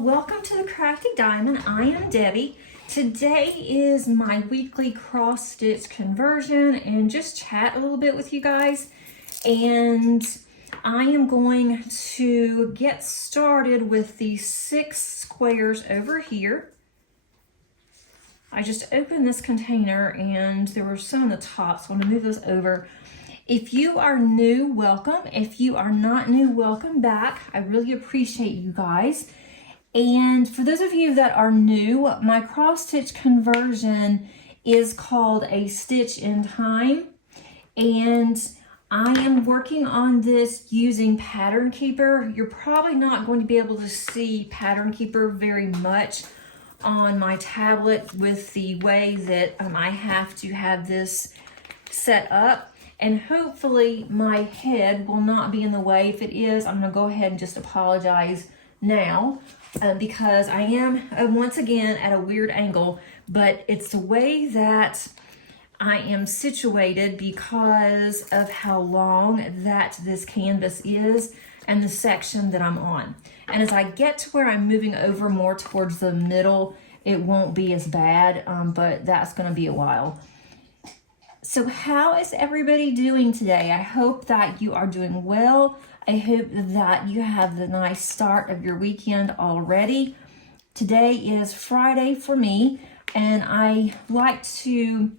welcome to the Crafty Diamond. I am Debbie. Today is my weekly cross stitch conversion and just chat a little bit with you guys. And I am going to get started with these 6 squares over here. I just opened this container and there were some on the top, so I'm gonna move those over. If you are new, welcome. If you are not new, welcome back. I really appreciate you guys. And for those of you that are new, my cross stitch conversion is called a stitch in time. And I am working on this using Pattern Keeper. You're probably not going to be able to see Pattern Keeper very much on my tablet with the way that I have to have this set up. And hopefully my head will not be in the way. If it is, I'm gonna go ahead and just apologize now because I am once again at a weird angle, but it's the way that I am situated because of how long that this canvas is and the section that I'm on. And as I get to where I'm moving over more towards the middle, it won't be as bad, but that's gonna be a while. So how is everybody doing today? I hope that you are doing well. I hope that you have the nice start of your weekend already. Today is Friday for me, and I like to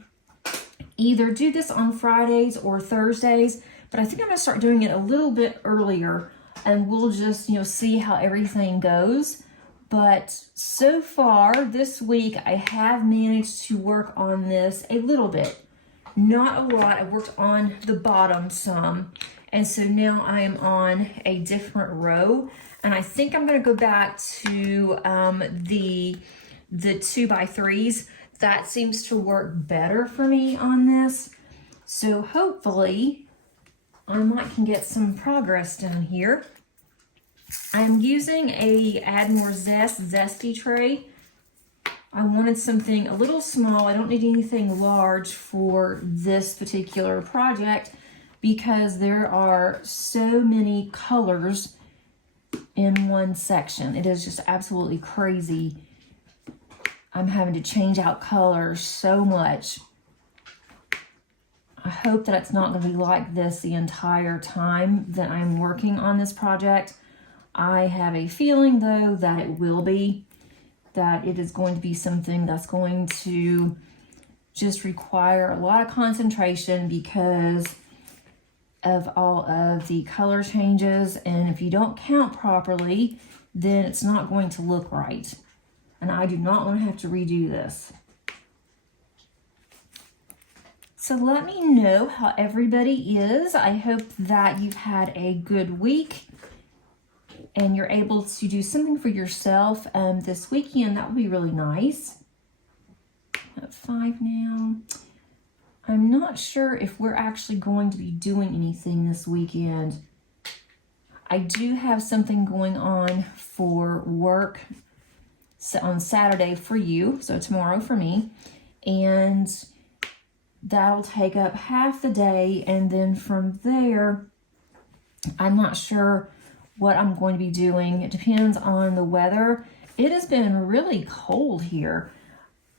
either do this on Fridays or Thursdays, but I think I'm gonna start doing it a little bit earlier, and we'll just, see how everything goes. But so far this week, I have managed to work on this a little bit. Not a lot. I worked on the bottom some, and so now I am on a different row, and I think I'm going to go back to the 2x3s. That seems to work better for me on this, so hopefully I can get some progress down here. I'm using a Add More Zest Zesty tray. I wanted something a little small. I don't need anything large for this particular project because there are so many colors in one section. It is just absolutely crazy. I'm having to change out colors so much. I hope that it's not going to be like this the entire time that I'm working on this project. I have a feeling though that it will be. That it is going to be something that's going to just require a lot of concentration because of all of the color changes. And if you don't count properly, then it's not going to look right. And I do not want to have to redo this. So let me know how everybody is. I hope that you've had a good week and you're able to do something for yourself this weekend. That would be really nice. At 5 now. I'm not sure if we're actually going to be doing anything this weekend. I do have something going on for work on Saturday for you, so tomorrow for me, and that'll take up half the day, and then from there, I'm not sure what I'm going to be doing. It depends on the weather. It has been really cold here.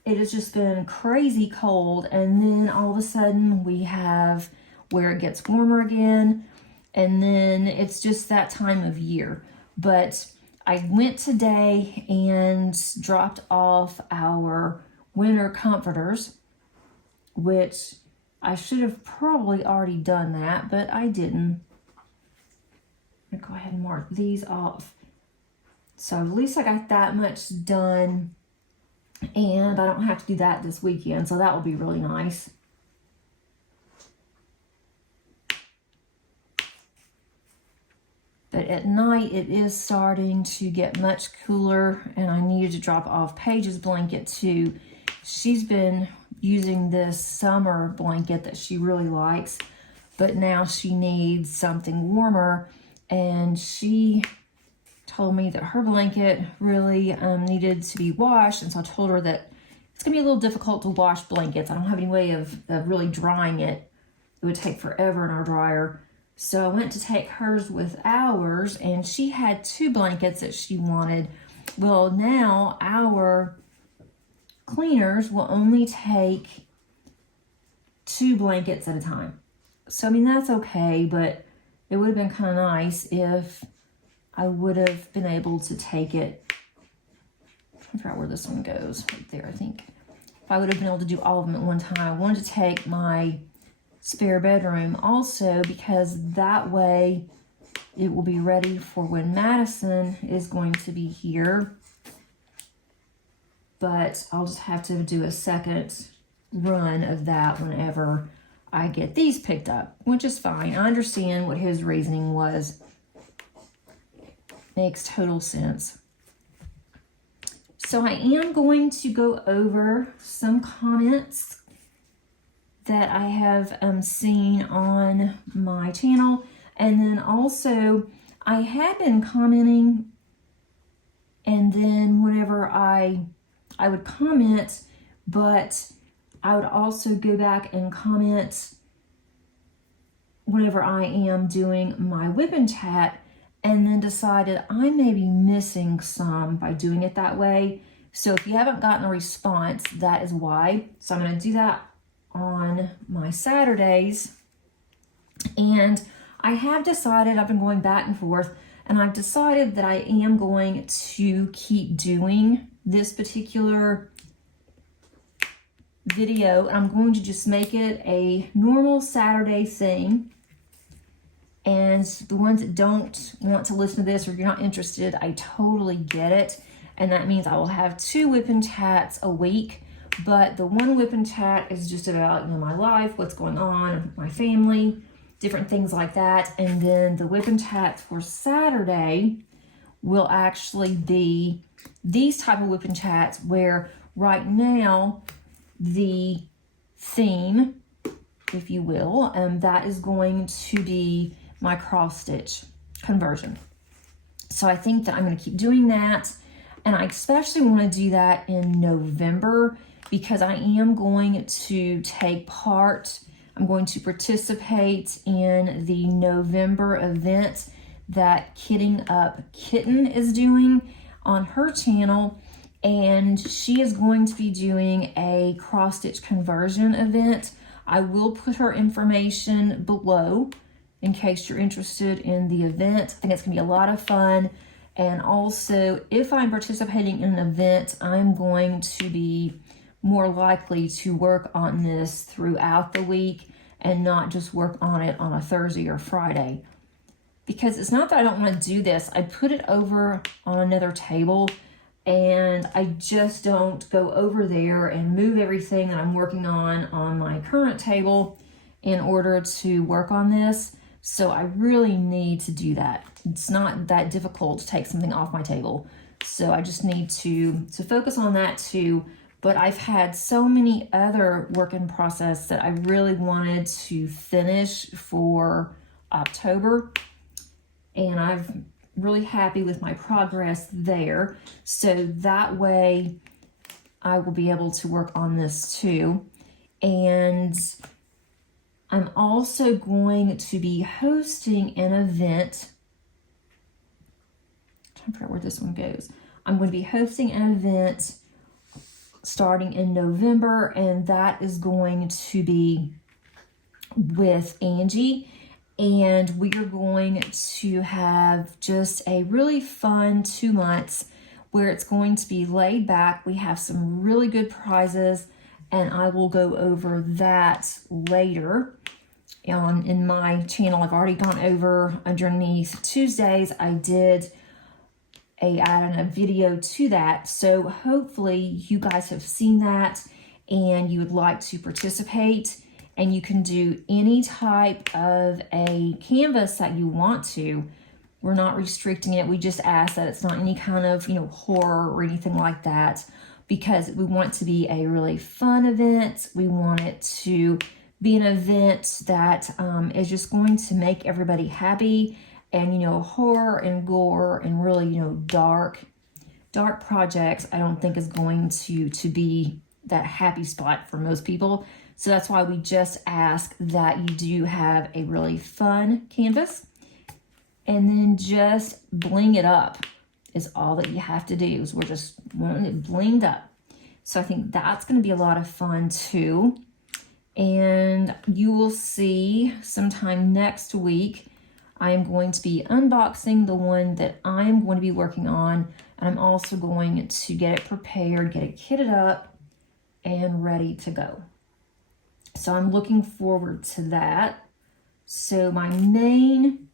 It has just been crazy cold, and then all of a sudden we have where it gets warmer again, and then it's just that time of year. But I went today and dropped off our winter comforters, which I should have probably already done that, but I didn't. I'm gonna go ahead and mark these off. So at least I got that much done, and I don't have to do that this weekend, so that will be really nice. But at night it is starting to get much cooler, and I needed to drop off Paige's blanket too. She's been using this summer blanket that she really likes, but now she needs something warmer. And she told me that her blanket really needed to be washed. And so I told her that it's gonna be a little difficult to wash blankets. I don't have any way of really drying it. It would take forever in our dryer. So I went to take hers with ours, and she had 2 blankets that she wanted. Well, now our cleaners will only take 2 blankets at a time. So, I mean, that's okay, but it would have been kind of nice if I would have been able to take it. I'm trying to figure out where this one goes. Right there, I think. If I would have been able to do all of them at one time. I wanted to take my spare bedroom also because that way it will be ready for when Madison is going to be here. But I'll just have to do a second run of that whenever I get these picked up, which is fine. I understand what his reasoning was. Makes total sense. So I am going to go over some comments that I have seen on my channel. And then also I had been commenting, and then whenever I would comment, but I would also go back and comment whenever I am doing my whip and chat, and then decided I may be missing some by doing it that way. So if you haven't gotten a response, that is why. So I'm going to do that on my Saturdays. And I have decided, I've been going back and forth, and I've decided that I am going to keep doing this particular video. I'm going to just make it a normal Saturday thing. And the ones that don't want to listen to this, or you're not interested, I totally get it. And that means I will have 2 whip and chats a week. But the one whip and chat is just about, my life, what's going on, my family, different things like that. And then the whip and chats for Saturday will actually be these type of whip and chats, where right now the theme, if you will, that is going to be my cross stitch conversion. So I think that I'm going to keep doing that, and I especially want to do that in November because I am going to take part. I'm going to participate in the November event that Kitting Up Kitten is doing on her channel, and she is going to be doing a cross stitch conversion event. I will put her information below in case you're interested in the event. I think it's gonna be a lot of fun. And also, if I'm participating in an event, I'm going to be more likely to work on this throughout the week and not just work on it on a Thursday or Friday. Because it's not that I don't want to do this. I put it over on another table, and I just don't go over there and move everything that I'm working on my current table in order to work on this. So I really need to do that. It's not that difficult to take something off my table. So I just need to focus on that too. But I've had so many other work in process that I really wanted to finish for October. And I'm really happy with my progress there. So that way I will be able to work on this too. And I'm also going to be hosting an event. I'm trying to figure out where this one goes. I'm going to be hosting an event starting in November, and that is going to be with Angie. And we are going to have just a really fun 2 months where it's going to be laid back. We have some really good prizes, and I will go over that later in my channel. I've already gone over underneath Tuesdays. I did add a video to that. So hopefully you guys have seen that and you would like to participate. And you can do any type of a canvas that you want to. We're not restricting it. We just ask that it's not any kind of, horror or anything like that, because we want it to be a really fun event. We want it to be an event that is just going to make everybody happy. And, horror and gore and really, dark projects, I don't think is going to be that happy spot for most people. So that's why we just ask that you do have a really fun canvas and then just bling it up. is all that you have to do. We're just wanting it blinged up. So I think that's going to be a lot of fun too. And you will see sometime next week, I am going to be unboxing the one that I'm going to be working on. And I'm also going to get it prepared, get it kitted up, and ready to go. So I'm looking forward to that. So my main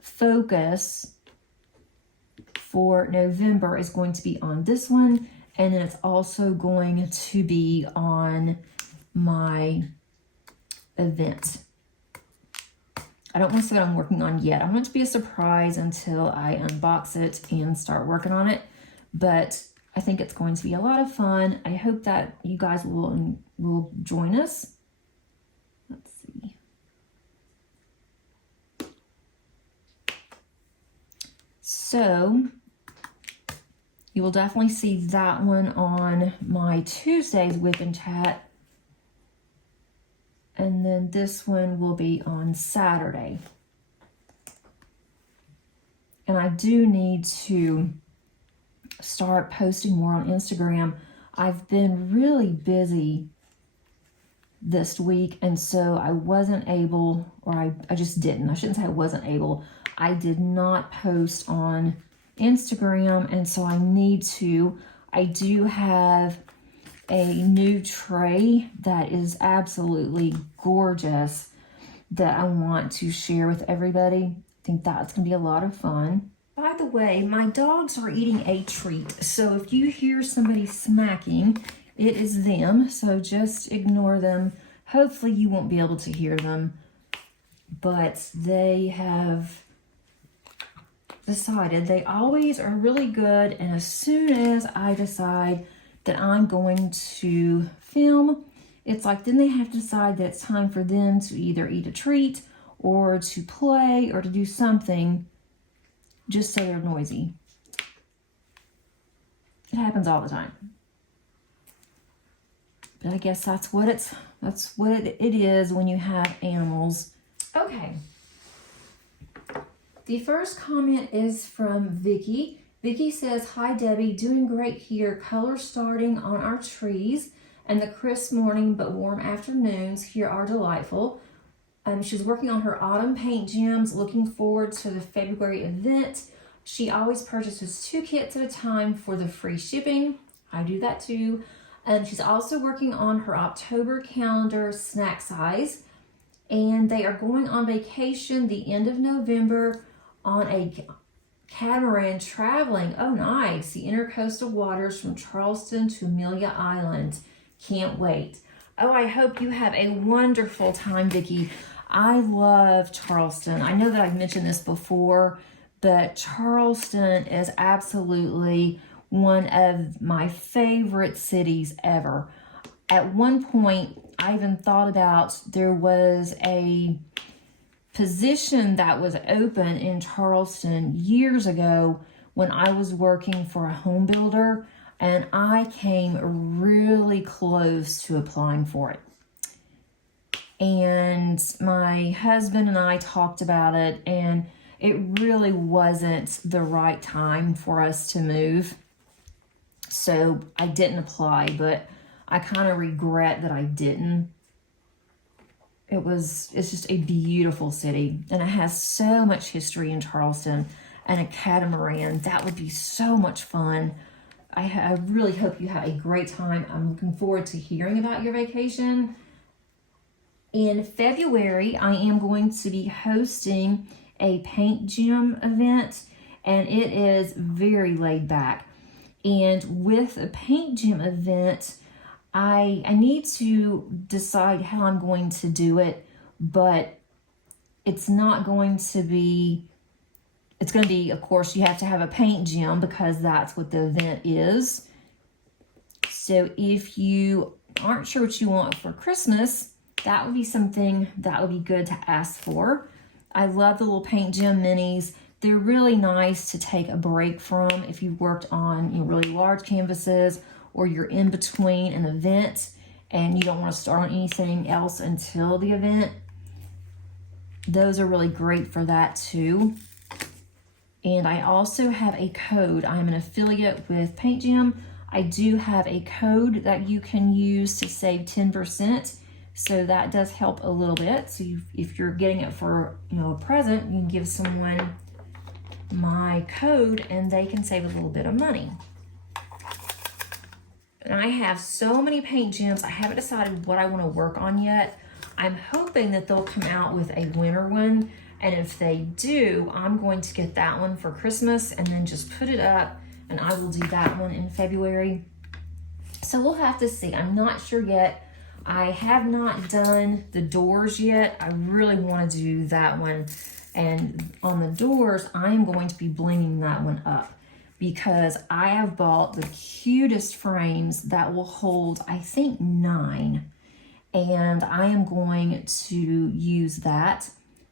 focus for November is going to be on this one, and then it's also going to be on my event. I don't want to say what I'm working on yet. I want it to be a surprise until I unbox it and start working on it, but I think it's going to be a lot of fun. I hope that you guys will join us. Let's see. So you will definitely see that one on my Tuesday's Whip and Chat. And then this one will be on Saturday. And I do need to start posting more on Instagram. I've been really busy this week, and so I wasn't able, or I just didn't. I shouldn't say I wasn't able. I did not post on Instagram, and so I need to. I do have a new tray that is absolutely gorgeous that I want to share with everybody. I think that's going to be a lot of fun. By the way, my dogs are eating a treat, so if you hear somebody smacking, it is them, so just ignore them. Hopefully you won't be able to hear them, but they have decided they always are really good, and as soon as I decide that I'm going to film, it's like then they have to decide that it's time for them to either eat a treat or to play or to do something just so they're noisy. It happens all the time. But I guess that's what it is when you have animals. Okay. The first comment is from Vicky. Vicky says, "Hi Debbie, doing great here. Color starting on our trees, and the crisp morning but warm afternoons here are delightful." She's working on her autumn paint gems, looking forward to the February event. She always purchases 2 kits at a time for the free shipping. I do that too. She's also working on her October calendar snack size, and they are going on vacation the end of November on a catamaran traveling. Oh, nice. The intercoastal waters from Charleston to Amelia Island. Can't wait. Oh, I hope you have a wonderful time, Vicki. I love Charleston. I know that I've mentioned this before, but Charleston is absolutely one of my favorite cities ever. At one point, I even thought about there was a position that was open in Charleston years ago when I was working for a home builder, and I came really close to applying for it. And my husband and I talked about it, and it really wasn't the right time for us to move. So I didn't apply, but I kind of regret that I didn't. It's just a beautiful city, and it has so much history in Charleston, and a catamaran. That would be so much fun. I really hope you have a great time. I'm looking forward to hearing about your vacation. In February, I am going to be hosting a paint gym event, and it is very laid back. And with a paint gym event, I need to decide how I'm going to do it, but it's not going to be, it's going to be, of course, you have to have a paint gym because that's what the event is. So if you aren't sure what you want for Christmas, that would be something that would be good to ask for. I love the little paint gym minis. They're really nice to take a break from if you've worked on really large canvases, or you're in between an event and you don't want to start on anything else until the event. Those are really great for that too. And I also have a code. I'm an affiliate with Paint Gym. I do have a code that you can use to save 10%. So that does help a little bit. So if you're getting it for, a present, you can give someone my code and they can save a little bit of money. And I have so many paint gems. I haven't decided what I want to work on yet. I'm hoping that they'll come out with a winter one. And if they do, I'm going to get that one for Christmas and then just put it up, and I will do that one in February. So we'll have to see. I'm not sure yet. I have not done the doors yet. I really want to do that one. And on the doors, I am going to be blinging that one up because I have bought the cutest frames that will hold, I think, 9. And I am going to use that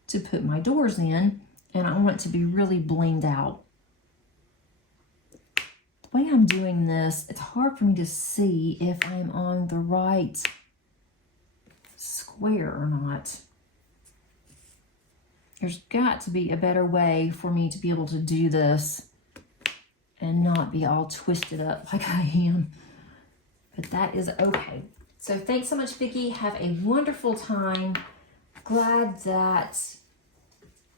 to put my doors in, and I want it to be really blinged out. The way I'm doing this, it's hard for me to see if I'm on the right square or not. There's got to be a better way for me to be able to do this and not be all twisted up like I am. But that is okay. So thanks so much, Vicki. Have a wonderful time. Glad that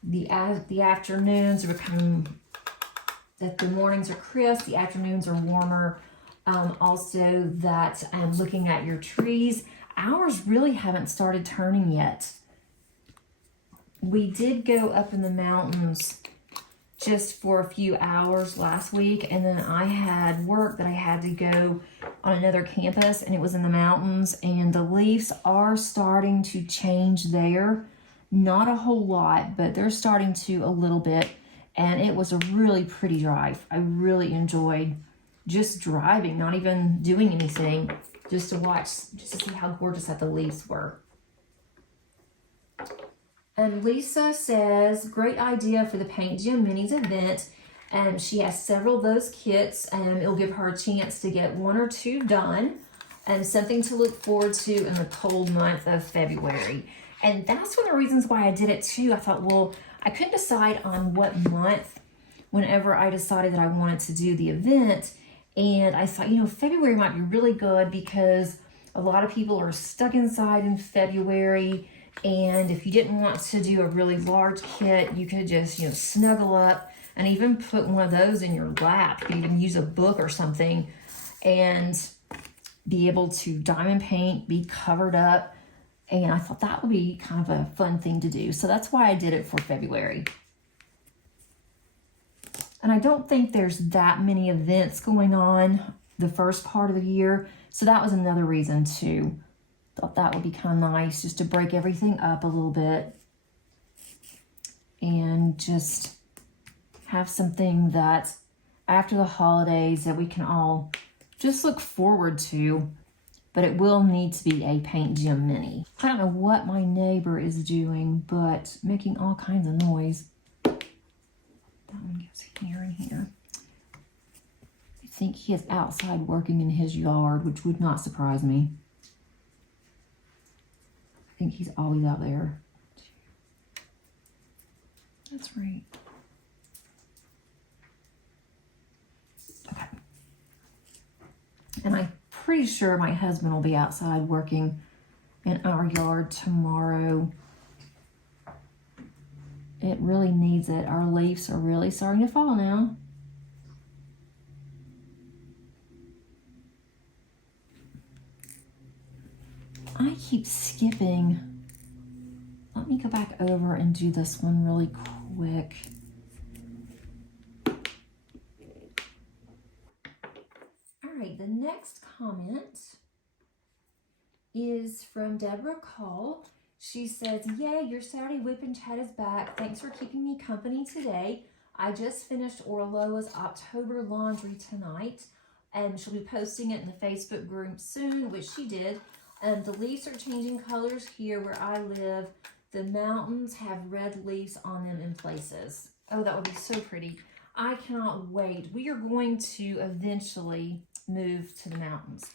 the afternoons are becoming, that the mornings are crisp, the afternoons are warmer. Also that I'm looking at your trees. Ours really haven't started turning yet. We did go up in the mountains just for a few hours last week, and then I had work that I had to go on another campus, and it was in the mountains, and the leaves are starting to change there. Not a whole lot, but they're starting to a little bit, and it was a really pretty drive. I really enjoyed just driving, not even doing anything, just to watch, just to see how gorgeous that the leaves were. And Lisa says, great idea for the Paint Gym Minis event. And she has several of those kits, and it'll give her a chance to get 1 or 2 done, and something to look forward to in the cold month of February. And that's one of the reasons why I did it too. I thought, well, I couldn't decide on what month whenever I decided that I wanted to do the event. And I thought, February might be really good because a lot of people are stuck inside in February. And if you didn't want to do a really large kit, you could just, snuggle up and even put one of those in your lap. You could even use a book or something and be able to diamond paint, be covered up. And I thought that would be kind of a fun thing to do. So that's why I did it for February. And I don't think there's that many events going on the first part of the year. So that was another reason too. Thought that would be kind of nice just to break everything up a little bit and just have something that after the holidays that we can all just look forward to, but it will need to be a Paint Gym Mini. I don't know what my neighbor is doing, but making all kinds of noise. That one goes here and here. I think he is outside working in his yard, which would not surprise me. I think he's always out there. That's right. Okay. And I'm pretty sure my husband will be outside working in our yard tomorrow. It really needs it. Our leaves are really starting to fall now. I keep skipping. Let me go back over and do this one really quick. All right, the next comment is from Deborah Call. She says, yay, your Saturday Whip and Chat is back. Thanks for keeping me company today. I just finished Oraloa's October laundry tonight, and she'll be posting it in the Facebook group soon, which she did. The leaves are changing colors here where I live. The mountains have red leaves on them in places. Oh, that would be so pretty. I cannot wait. We are going to eventually move to the mountains.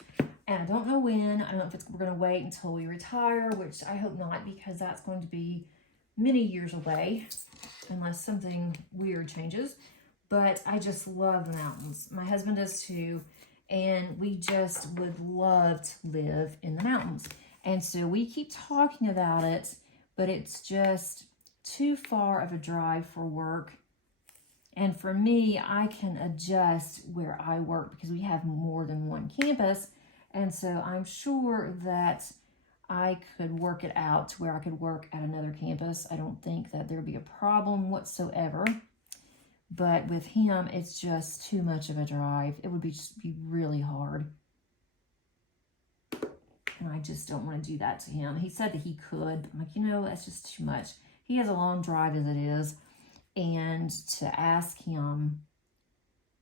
And I don't know when. I don't know if we're going to wait until we retire, which I hope not, because that's going to be many years away, unless something weird changes. But I just love the mountains. My husband does too. And we just would love to live in the mountains. And so we keep talking about it, but it's just too far of a drive for work. And for me, I can adjust where I work because we have more than one campus. And so I'm sure that I could work it out to where I could work at another campus. I don't think that there'd be a problem whatsoever. But with him, it's just too much of a drive. It would just be really hard. And I just don't want to do that to him. He said that he could. But I'm like, you know, that's just too much. He has a long drive as it is. And to ask him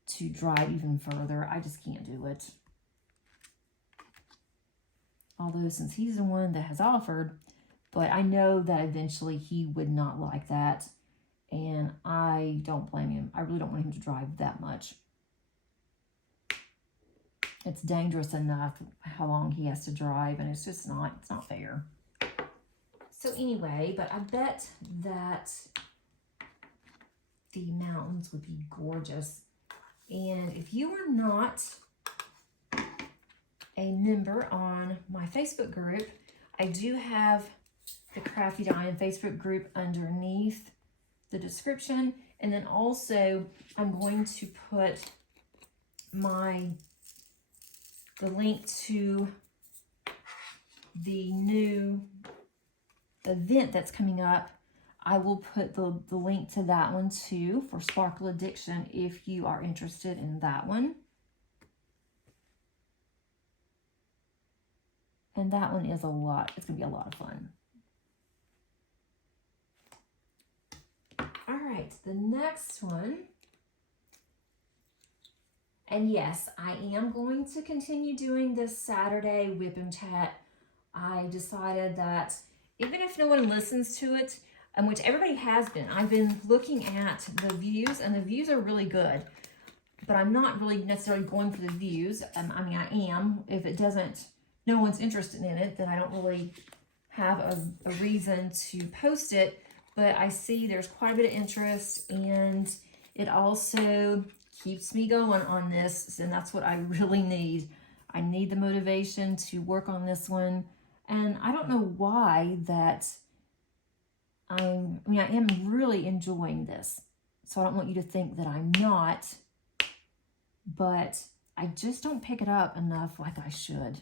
to drive even further, I just can't do it. Although since he's the one that has offered, but I know that eventually he would not like that. And I don't blame him. I really don't want him to drive that much. It's dangerous enough how long he has to drive, and it's just not, it's not fair. So anyway, but I bet that the mountains would be gorgeous. And if you are not a member on my Facebook group, I do have the Crafty Diamond Facebook group underneath the description. And then also I'm going to put the link to the new event that's coming up. I will put the link to that one too for Sparkle Addiction if you are interested in that one. And that one is a lot. It's going to be a lot of fun. All right, the next one. And yes, I am going to continue doing this Saturday whip and chat. I decided that even if no one listens to it, which everybody has been, I've been looking at the views, and the views are really good. But I'm not really necessarily going for the views. I mean, I am. If it doesn't, no one's interested in it, then I don't really have a reason to post it. But I see there's quite a bit of interest, and it also keeps me going on this, and that's what I really need. I need the motivation to work on this one, and I don't know why that I am really enjoying this, so I don't want you to think that I'm not, but I just don't pick it up enough like I should.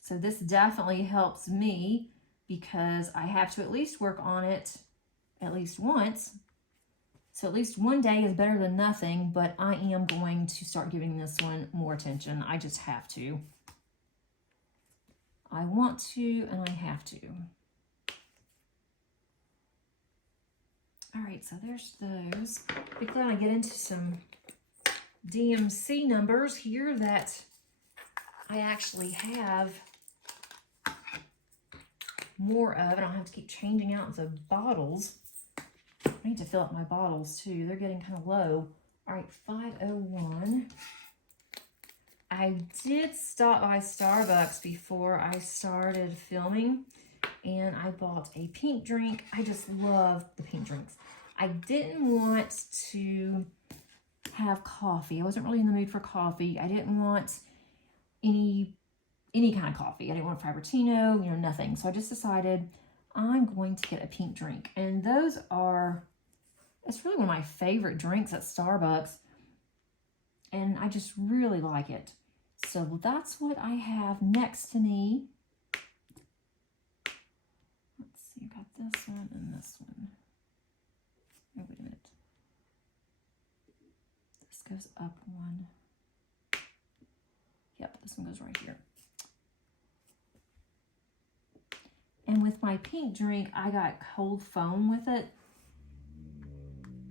So this definitely helps me because I have to at least work on it at least once. So at least one day is better than nothing, but I am going to start giving this one more attention. I just have to. I want to, and I have to. All right, so there's those. Quickly, I get into some DMC numbers here that I actually have more of, and I'll have to keep changing out the bottles. I need to fill up my bottles too. They're getting kind of low. All right, 501. I did stop by Starbucks before I started filming, and I bought a pink drink. I just love the pink drinks. I didn't want to have coffee. I wasn't really in the mood for coffee. I didn't want any kind of coffee. I didn't want a Frappuccino, nothing. So I just decided I'm going to get a pink drink. And those are, it's really one of my favorite drinks at Starbucks. And I just really like it. So that's what I have next to me. Let's see, I got this one and this one. Oh, wait a minute. This goes up one. Yep, this one goes right here. And with my pink drink, I got cold foam with it.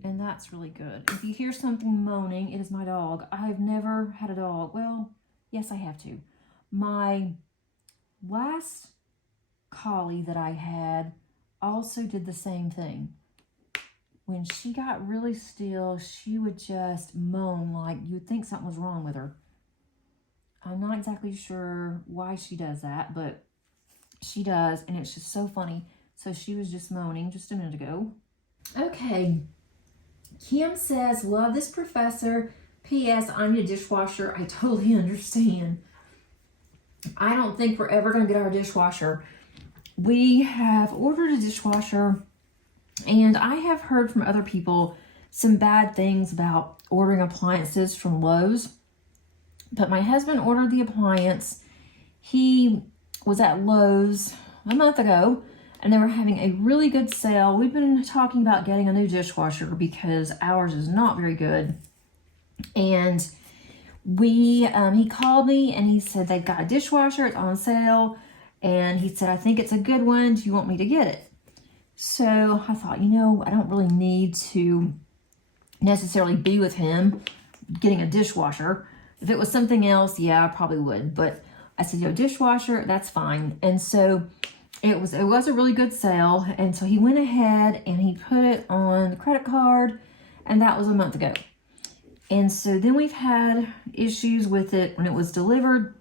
And that's really good. If you hear something moaning, it is my dog. I've never had a dog. Well, yes, I have to. My last collie that I had also did the same thing. When she got really still, she would just moan like you'd think something was wrong with her. I'm not exactly sure why she does that, but she does, and it's just so funny. So she was just moaning just a minute ago. Okay. Kim says, love this professor. P.S. I need a dishwasher. I totally understand. I don't think we're ever going to get our dishwasher. We have ordered a dishwasher, and I have heard from other people some bad things about ordering appliances from Lowe's. But my husband ordered the appliance. He was at Lowe's a month ago, and they were having a really good sale. We've been talking about getting a new dishwasher because ours is not very good. And he called me and he said they got a dishwasher, it's on sale. And he said, I think it's a good one. Do you want me to get it? So I thought, I don't really need to necessarily be with him getting a dishwasher. If it was something else, yeah, I probably would. But I said, dishwasher, that's fine. And so it was a really good sale. And so he went ahead and he put it on the credit card, and that was a month ago. And so then we've had issues with it when it was delivered.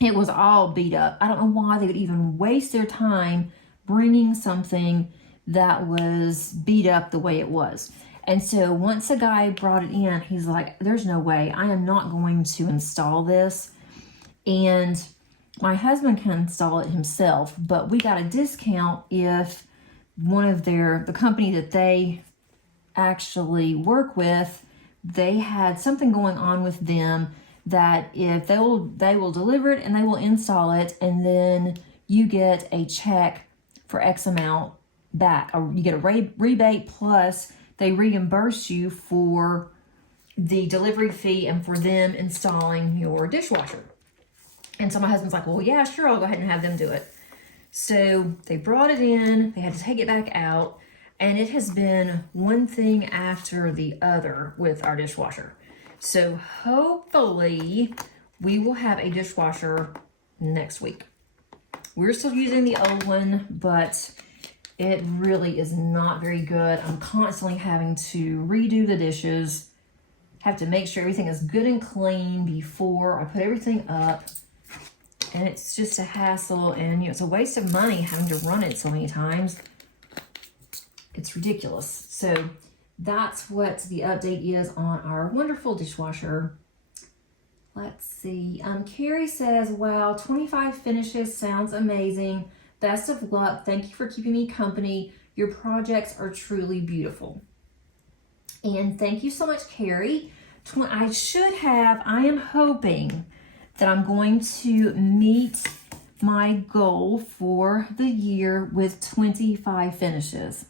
It was all beat up. I don't know why they would even waste their time bringing something that was beat up the way it was. And so once a guy brought it in, he's like, there's no way. I am not going to install this. And my husband can install it himself, but we got a discount if one of the company that they actually work with, they had something going on with them that if they will deliver it and they will install it, and then you get a check for X amount back, or you get a rebate, plus they reimburse you for the delivery fee and for them installing your dishwasher. And so my husband's like, well, yeah, sure, I'll go ahead and have them do it. So they brought it in, they had to take it back out, and it has been one thing after the other with our dishwasher. So hopefully we will have a dishwasher next week. We're still using the old one, but it really is not very good. I'm constantly having to redo the dishes, have to make sure everything is good and clean before I put everything up. And it's just a hassle, and it's a waste of money having to run it so many times. It's ridiculous. So that's what the update is on our wonderful dishwasher. Let's see. Carrie says, wow, 25 finishes sounds amazing. Best of luck. Thank you for keeping me company. Your projects are truly beautiful. And thank you so much, Carrie. I am hoping that I'm going to meet my goal for the year with 25 finishes.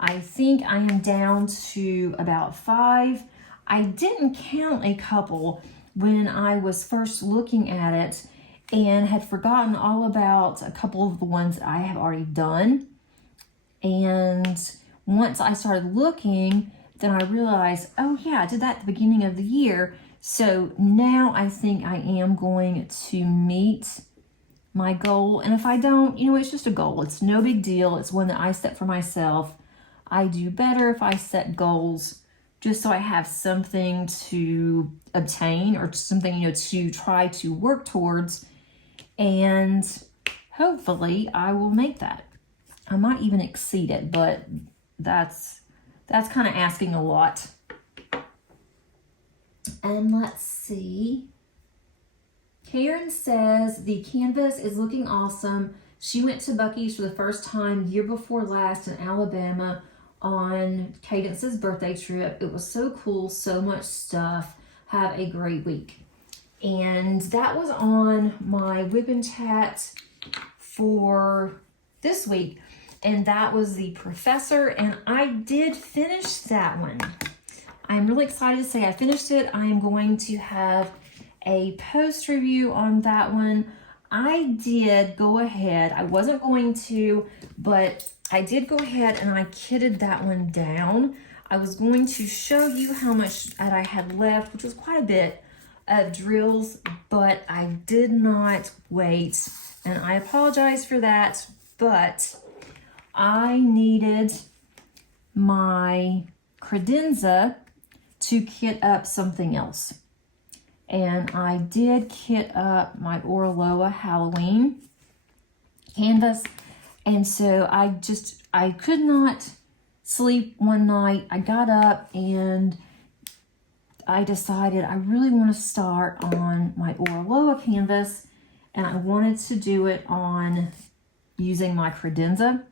I think I am down to about 5. I didn't count a couple when I was first looking at it and had forgotten all about a couple of the ones that I have already done. And once I started looking, then I realized, oh yeah, I did that at the beginning of the year. So now I think I am going to meet my goal. And if I don't, it's just a goal. It's no big deal. It's one that I set for myself. I do better if I set goals just so I have something to obtain or something, to try to work towards. And hopefully I will make that. I might even exceed it, but that's kind of asking a lot. And let's see. Karen says the canvas is looking awesome. She went to Buc-ee's for the first time year before last in Alabama on Cadence's birthday trip. It was so cool, so much stuff. Have a great week. And that was on my Whip and Chat for this week. And that was the professor, and I did finish that one. I'm really excited to say I finished it. I am going to have a post review on that one. I did go ahead. I wasn't going to, but I did go ahead and I kitted that one down. I was going to show you how much that I had left, which was quite a bit of drills, but I did not wait, and I apologize for that, but I needed my credenza to kit up something else. And I did kit up my Oraloa Halloween canvas, And so I could not sleep one night. I got up and I decided I really want to start on my Oraloa canvas, and I wanted to do it on using my credenza.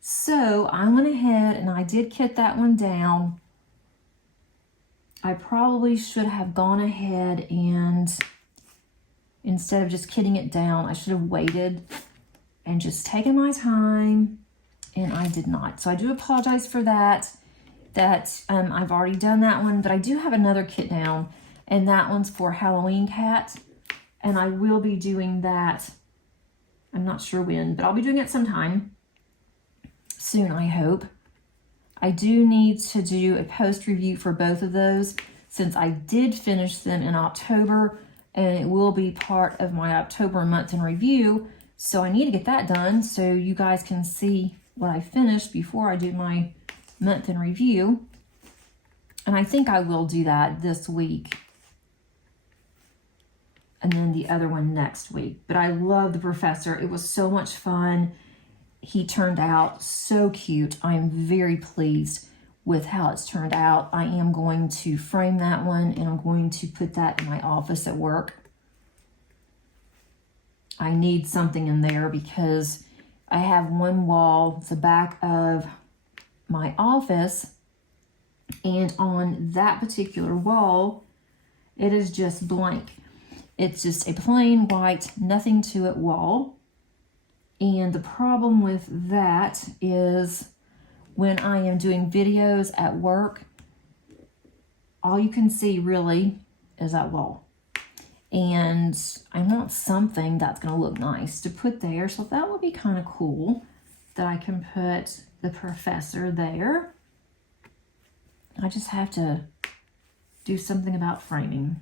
So I went ahead and I did kit that one down. I probably should have gone ahead and instead of just kitting it down, I should have waited and just taken my time, and I did not. So I do apologize for that. I've already done that one, but I do have another kit down, and that one's for Halloween Cat, and I will be doing that. I'm not sure when, but I'll be doing it sometime soon, I hope. I do need to do a post review for both of those since I did finish them in October, and it will be part of my October month in review. So I need to get that done so you guys can see what I finished before I do my month in review. And I think I will do that this week, and then the other one next week. But I love the professor. It was so much fun. He turned out so cute. I'm very pleased with how it's turned out. I am going to frame that one, and I'm going to put that in my office at work. I need something in there because I have one wall, the back of my office, and on that particular wall, it is just blank. It's just a plain white, nothing to it wall. And the problem with that is when I am doing videos at work, all you can see really is that wall. And I want something that's going to look nice to put there. So that would be kind of cool that I can put the professor there. I just have to do something about framing.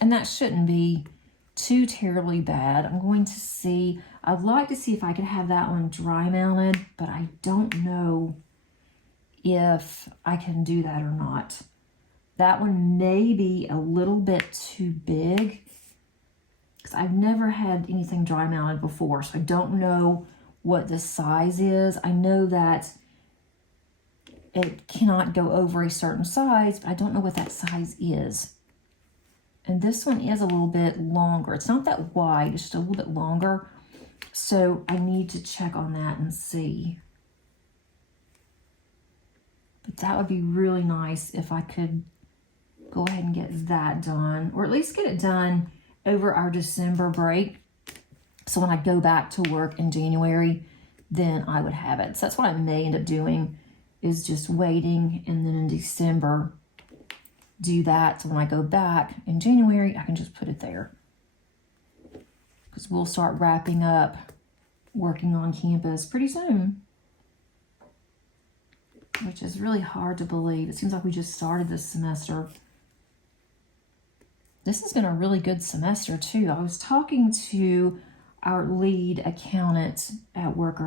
And that shouldn't be too terribly bad. I'm going to see, I'd like to see if I could have that one dry mounted, but I don't know if I can do that or not. That one may be a little bit too big because I've never had anything dry mounted before, so I don't know what the size is. I know that it cannot go over a certain size, but I don't know what that size is. And this one is a little bit longer. It's not that wide, it's just a little bit longer. So I need to check on that and see. But that would be really nice if I could go ahead and get that done, or at least get it done over our December break. So when I go back to work in January, then I would have it. So that's what I may end up doing, is just waiting, and then in December do that. So when I go back in January, I can just put it there. Because we'll start wrapping up working on campus pretty soon. Which is really hard to believe. It seems like we just started this semester. This has been a really good semester too. I was talking to our lead accountant at work.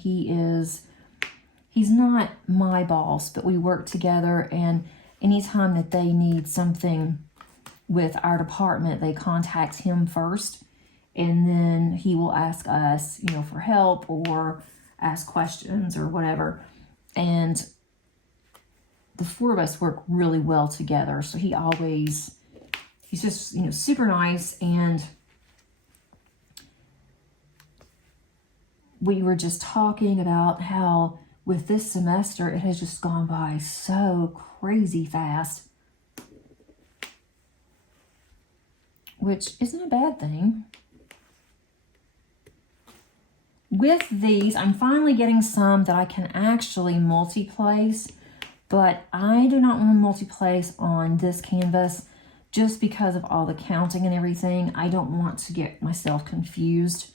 He's not my boss, but we work together, and anytime that they need something with our department, they contact him first, and then he will ask us, for help or ask questions or whatever. And the four of us work really well together. So he's just, super nice. And we were just talking about how with this semester, it has just gone by so crazy fast, which isn't a bad thing. With these, I'm finally getting some that I can actually multi-place, but I do not want to multi-place on this canvas just because of all the counting and everything. I don't want to get myself confused.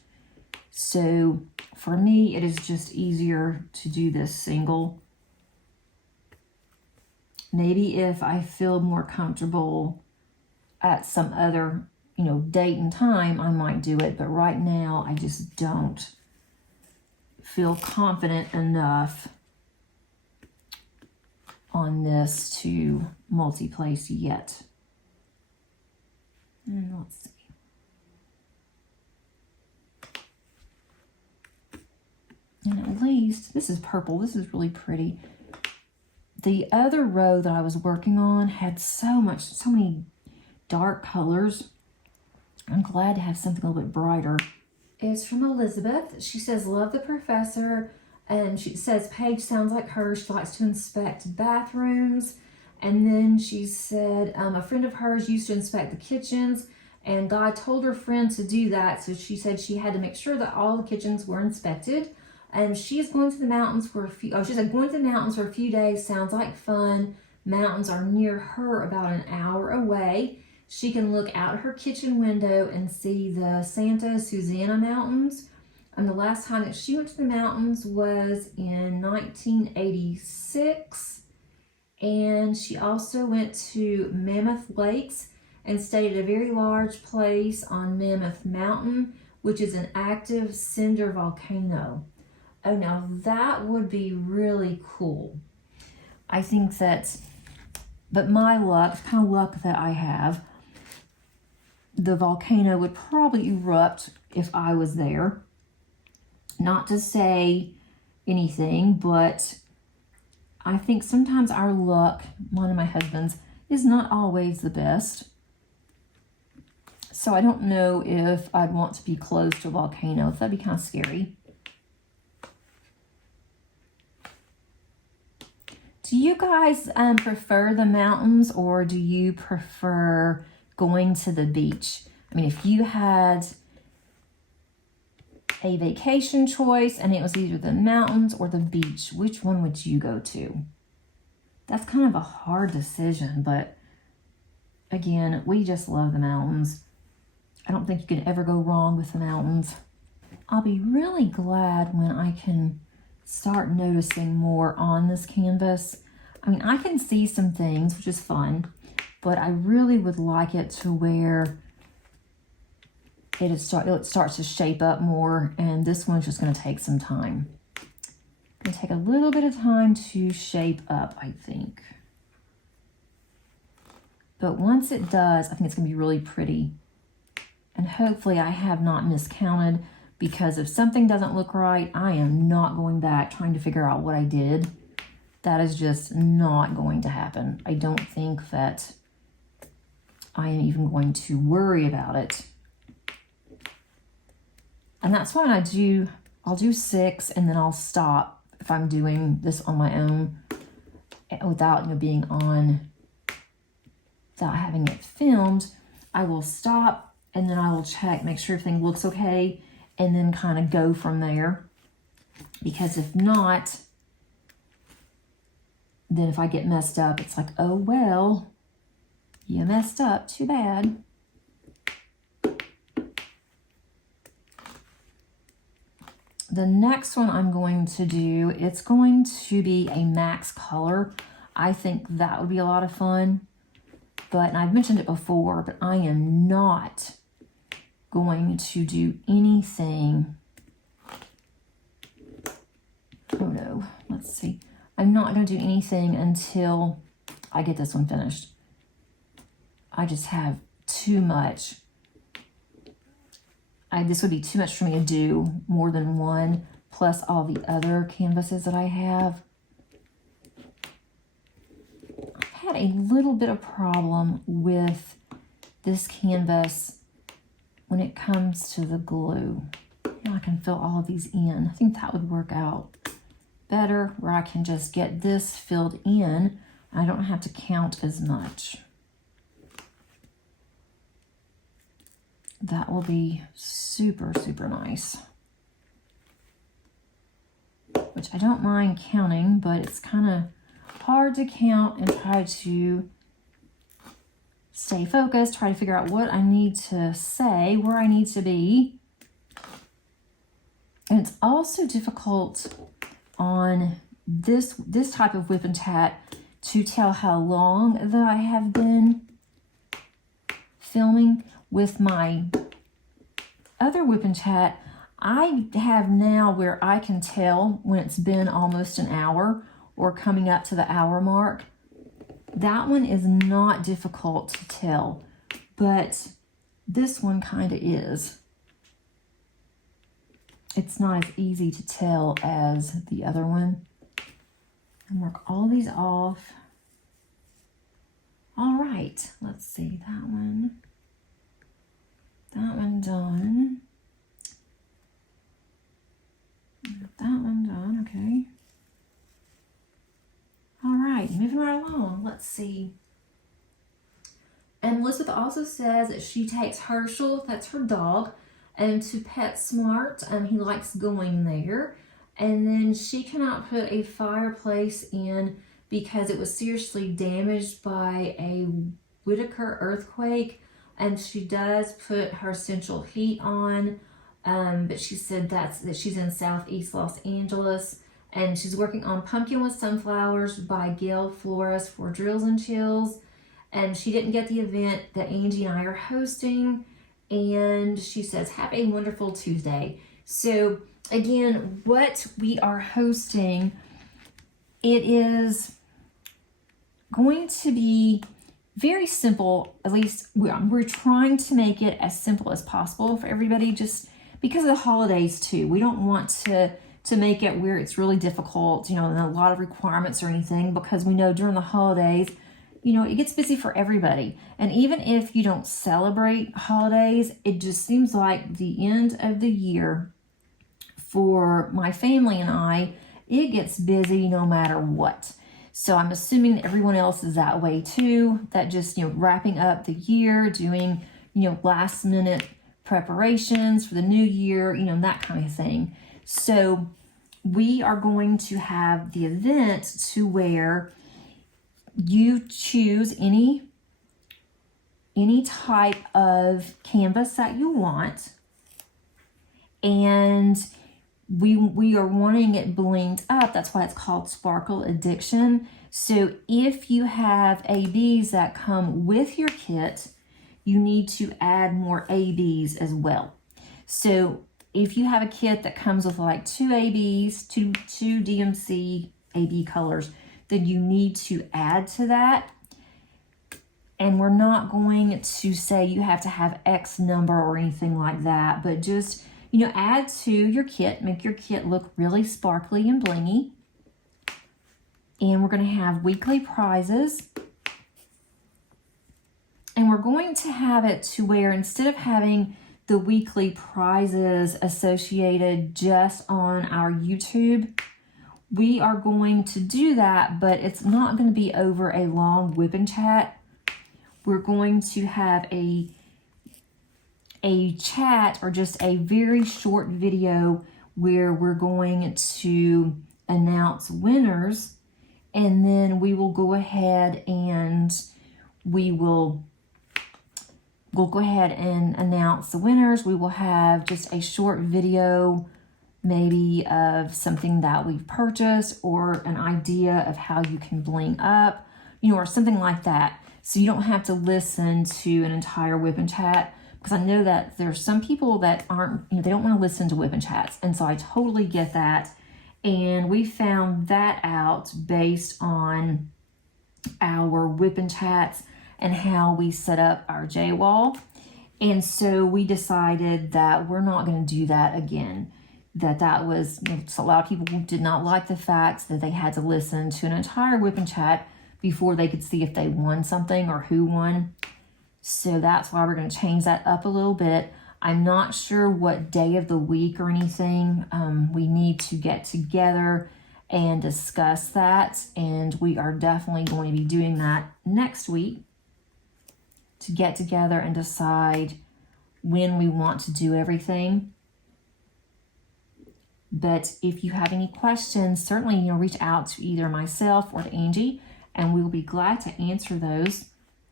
So for me, it is just easier to do this single. Maybe if I feel more comfortable at some other, date and time, I might do it. But right now, I just don't feel confident enough on this to multi-place yet. And let's see. least. This is purple. This is really pretty. The other row that I was working on had so many dark colors. I'm glad to have something a little bit brighter. It's from Elizabeth. She says, love the professor. And she says, Paige sounds like her. She likes to inspect bathrooms. And then she said, a friend of hers used to inspect the kitchens, and God told her friend to do that. So she said she had to make sure that all the kitchens were inspected. And she is going to the mountains for a few, she said going to the mountains for a few days sounds like fun. Mountains are near her, about an hour away. She can look out her kitchen window and see the Santa Susana Mountains. And the last time that she went to the mountains was in 1986. And she also went to Mammoth Lakes and stayed at a very large place on Mammoth Mountain, which is an active cinder volcano. Oh, now that would be really cool. I think that, but my luck, the kind of luck that I have, the volcano would probably erupt if I was there. Not to say anything, but I think sometimes our luck, mine and my husband's, is not always the best. So I don't know if I'd want to be close to a volcano. That'd be kind of scary. Do you guys prefer the mountains, or do you prefer going to the beach? I mean, if you had a vacation choice and it was either the mountains or the beach, which one would you go to? That's kind of a hard decision, but again, we just love the mountains. I don't think you can ever go wrong with the mountains. I'll be really glad when I can start noticing more on this canvas. I mean, I can see some things, which is fun, but I really would like it to where it starts to shape up more, and this one's just going to take some time. It'll take a little bit of time to shape up, I think. But once it does, I think it's going to be really pretty. And hopefully I have not miscounted, because if something doesn't look right, I am not going back trying to figure out what I did. That is just not going to happen. I don't think that I am even going to worry about it. And that's why I'll do 6 and then I'll stop if I'm doing this on my own without without having it filmed. I will stop and then I will check, make sure everything looks okay, and then kind of go from there. Because if not, then if I get messed up, it's like, oh well, you messed up, too bad. The next one I'm going to do, it's going to be a max color. I think that would be a lot of fun. But, and I've mentioned it before, but I am not going to do anything. Oh no, let's see. I'm not going to do anything until I get this one finished. I just have too much. This would be too much for me to do more than one, plus all the other canvases that I have. I've had a little bit of problem with this canvas when it comes to the glue. Now I can fill all of these in. I think that would work out better, where I can just get this filled in. I don't have to count as much. That will be super, super nice. Which I don't mind counting, but it's kind of hard to count and try to stay focused, try to figure out what I need to say, where I need to be. And it's also difficult on this type of whip and tat to tell how long that I have been filming. With my other whip and tat, I have now where I can tell when it's been almost an hour or coming up to the hour mark. That one is not difficult to tell, but this one kind of is. it's not as easy to tell as the other one. And work all these off. All right, let's see, that one done. That one done, okay. All right, moving right along, let's see. And Elizabeth also says that she takes Herschel, that's her dog, and to PetSmart, and he likes going there. And then she cannot put a fireplace in because it was seriously damaged by a Whitaker earthquake. And she does put her central heat on, but she said that she's in Southeast Los Angeles. And she's working on Pumpkin with Sunflowers by Gail Flores for Drills and Chills. And she didn't get the event that Angie and I are hosting. And she says, have a wonderful Tuesday. So again, what we are hosting, it is going to be very simple. At least we're trying to make it as simple as possible for everybody, just because of the holidays too. We don't want to make it where it's really difficult, and a lot of requirements or anything, because we know during the holidays, it gets busy for everybody. And even if you don't celebrate holidays, it just seems like the end of the year for my family and I, it gets busy no matter what. So I'm assuming that everyone else is that way too, that just, wrapping up the year, doing, last minute preparations for the new year, that kind of thing. So we are going to have the event to where you choose any type of canvas that you want, and we are wanting it blinged up. That's why it's called Sparkle Addiction. So if you have ABs that come with your kit, you need to add more ABs as well. So if you have a kit that comes with like 2 ABs, two DMC AB colors, then you need to add to that. And we're not going to say you have to have X number or anything like that, but just, add to your kit, make your kit look really sparkly and blingy. And we're going to have weekly prizes. And we're going to have it to where instead of having the weekly prizes associated just on our YouTube, we are going to do that, but it's not going to be over a long whip and chat. We're going to have a chat or just a very short video where we're going to announce winners, and then we will go ahead and we'll go ahead and announce the winners. We will have just a short video, maybe of something that we've purchased or an idea of how you can bling up, or something like that. So you don't have to listen to an entire whip and chat, because I know that there's some people that aren't, they don't want to listen to whip and chats. And so I totally get that. And we found that out based on our whip and chats and how we set up our J-wall. And so we decided that we're not going to do that again. That was, a lot of people did not like the fact that they had to listen to an entire whip and chat before they could see if they won something or who won. So that's why we're going to change that up a little bit. I'm not sure what day of the week or anything. We need to get together and discuss that. And we are definitely going to be doing that next week, to get together and decide when we want to do everything. But if you have any questions, certainly, reach out to either myself or to Angie, and we will be glad to answer those.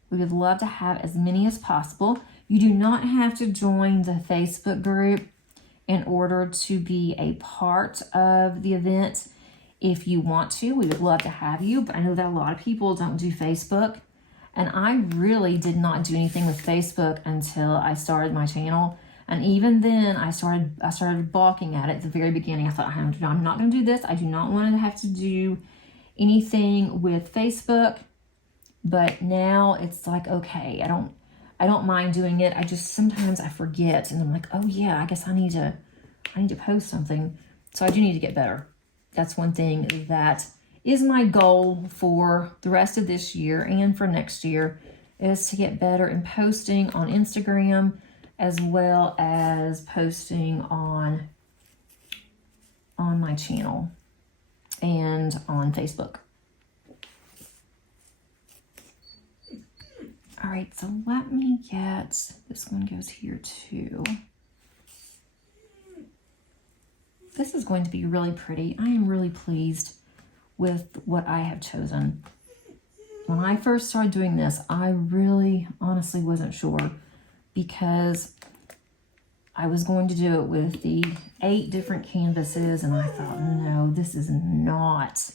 We would love to have as many as possible. You do not have to join the Facebook group in order to be a part of the event. If you want to, we would love to have you, but I know that a lot of people don't do Facebook. And I really did not do anything with Facebook until I started my channel. And even then, I started balking at it at the very beginning. I thought, I'm not going to do this. I do not want to have to do anything with Facebook. But now it's like, okay, I don't mind doing it. Sometimes I forget, and I'm like, oh yeah, I guess I need to I need to post something. So I do need to get better. That's one thing that is my goal for the rest of this year and for next year, is to get better in posting on Instagram as well as posting on my channel and on Facebook. All right, so let me get, this one goes here too. This is going to be really pretty. I am really pleased with what I have chosen. When I first started doing this, I really honestly wasn't sure, because I was going to do it with the 8 different canvases, and I thought, no, this is not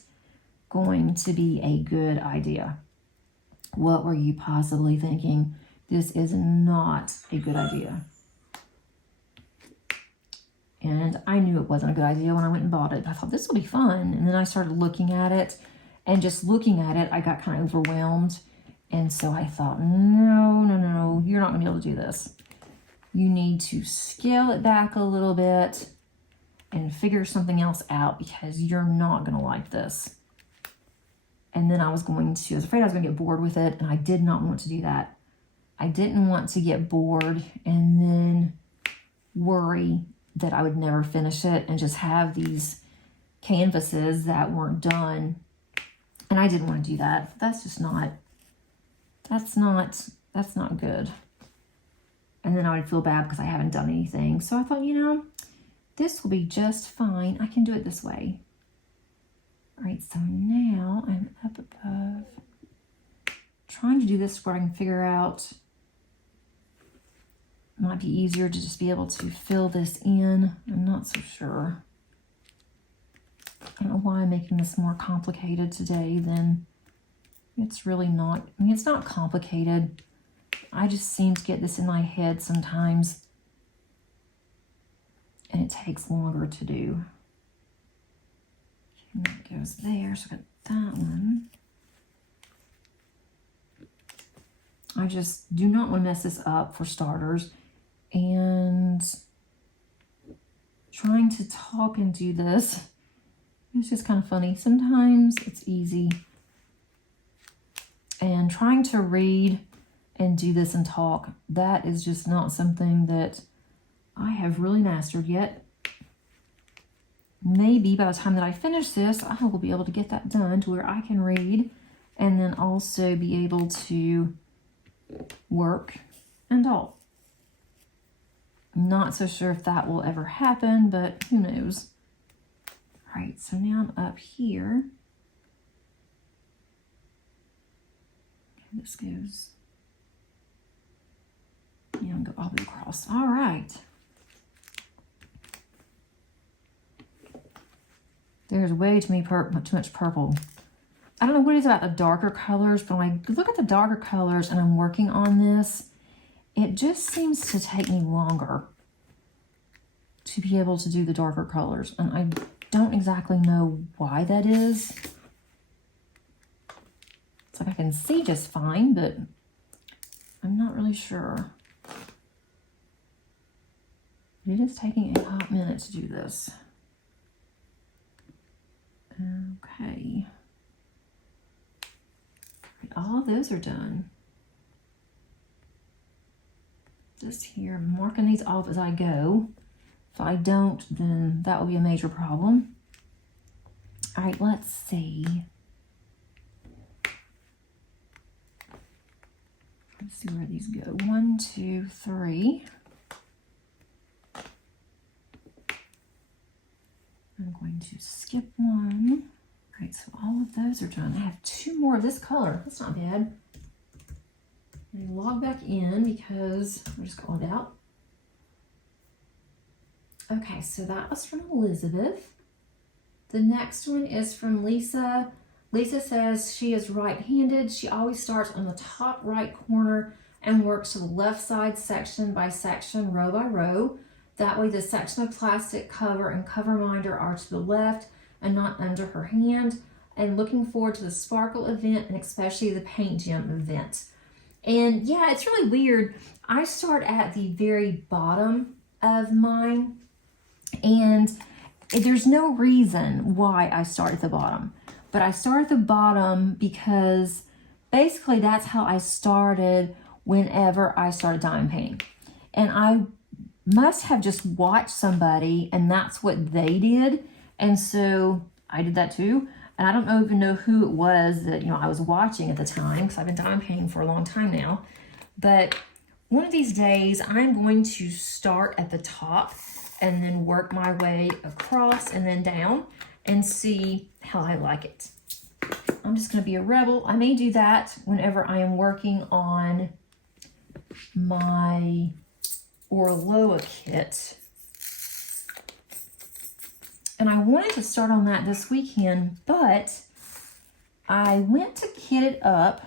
going to be a good idea. What were you possibly thinking? This is not a good idea. And I knew it wasn't a good idea when I went and bought it. I thought this will be fun. And then I started looking at it, and just looking at it, I got kind of overwhelmed. And so I thought, no, you're not gonna be able to do this. You need to scale it back a little bit and figure something else out, because you're not gonna like this. And then I was afraid I was gonna get bored with it, and I did not want to do that. I didn't want to get bored and then worry that I would never finish it and just have these canvases that weren't done. And I didn't want to do that. That's just not, that's not good. And then I would feel bad because I haven't done anything. So I thought, this will be just fine. I can do it this way. All right, so now I'm up above, trying to do this where I can figure out, might be easier to just be able to fill this in. I'm not so sure. I don't know why I'm making this more complicated today than it's really not. I mean, it's not complicated. I just seem to get this in my head sometimes, and it takes longer to do. And that goes there, so I got that one. I just do not want to mess this up for starters. And trying to talk and do this, it's just kind of funny. Sometimes it's easy. And trying to read and do this and talk, that is just not something that I have really mastered yet. Maybe by the time that I finish this, I will be able to get that done to where I can read and then also be able to work and talk. I'm not so sure if that will ever happen, but who knows. All right, so now I'm up here. This goes, and go all the way across. All right. There's way too much purple. I don't know what it is about the darker colors, but when I look at the darker colors and I'm working on this, it just seems to take me longer to be able to do the darker colors. And I don't exactly know why that is. It's like I can see just fine, but I'm not really sure. It is taking a hot minute to do this. Okay. All those are done. Just here, I'm marking these off as I go. If I don't, then that will be a major problem. All right, let's see. Let's see where these go. 1, 2, 3. I'm going to skip one. All right, so all of those are done. I have 2 more of this color. That's not bad. Let me log back in because we're just going out. Okay, so that was from Elizabeth. The next one is from Lisa. Lisa says she is right-handed. She always starts on the top right corner and works to the left side section by section, row by row. That way the section of plastic cover and cover minder are to the left and not under her hand. And looking forward to the sparkle event and especially the paint gem event. And yeah, it's really weird. I start at the very bottom of mine And there's no reason why I start at the bottom, but I start at the bottom because basically that's how I started whenever I started diamond painting. And I must have just watched somebody and that's what they did. And so I did that too. And I don't even know who it was that, I was watching at the time, because I've been diamond painting for a long time now. But one of these days I'm going to start at the top and then work my way across and then down and see how I like it. I'm just gonna be a rebel. I may do that whenever I am working on my Oraloa kit. And I wanted to start on that this weekend, but I went to kit it up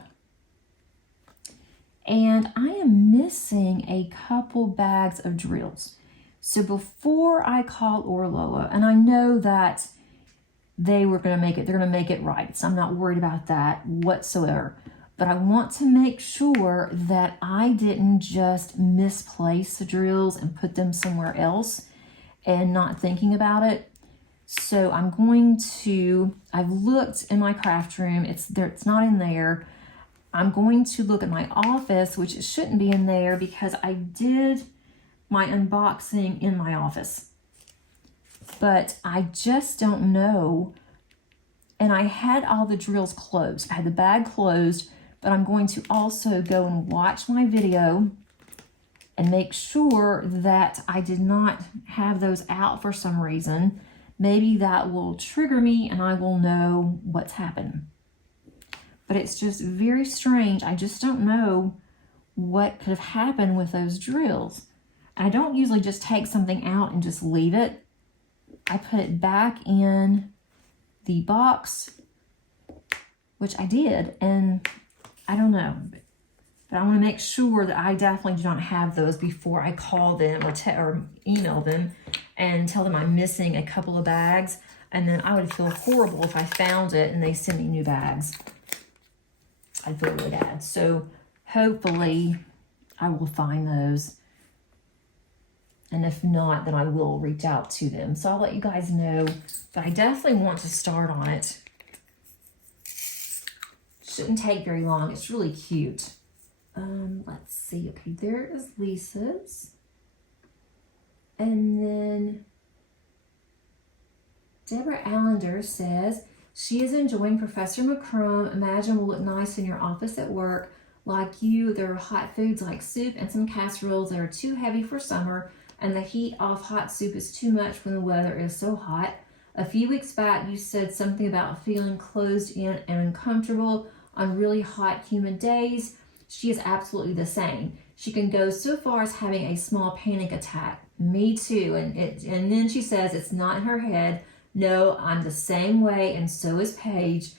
and I am missing a couple bags of drills. So before I called Oraloa, and I know that they were going to make it, they're going to make it right. So I'm not worried about that whatsoever. But I want to make sure that I didn't just misplace the drills and put them somewhere else and not thinking about it. So I'm going to, I've looked in my craft room, it's not in there. I'm going to look at my office, which it shouldn't be in there because I did my unboxing in my office, but I just don't know. And I had all the drills closed. I had the bag closed, but I'm going to also go and watch my video and make sure that I did not have those out for some reason. Maybe that will trigger me and I will know what's happened. But it's just very strange. I just don't know what could have happened with those drills. I don't usually just take something out and just leave it. I put it back in the box, which I did, and I don't know. But I want to make sure that I definitely do not have those before I call them or email them and tell them I'm missing a couple of bags. And then I would feel horrible if I found it and they send me new bags. I'd feel really bad. So hopefully I will find those. And if not, then I will reach out to them. So I'll let you guys know. But I definitely want to start on it. Shouldn't take very long. It's really cute. Let's see. Okay, there is Lisa's. And then Deborah Allender says, she is enjoying Professor McCrum. Imagine will look nice in your office at work. Like you, there are hot foods like soup and some casseroles that are too heavy for summer, and the heat off hot soup is too much when the weather is so hot. A few weeks back, you said something about feeling closed in and uncomfortable on really hot, humid days. She is absolutely the same. She can go so far as having a small panic attack. Me too. And then she says it's not in her head. No, I'm the same way, and so is Paige.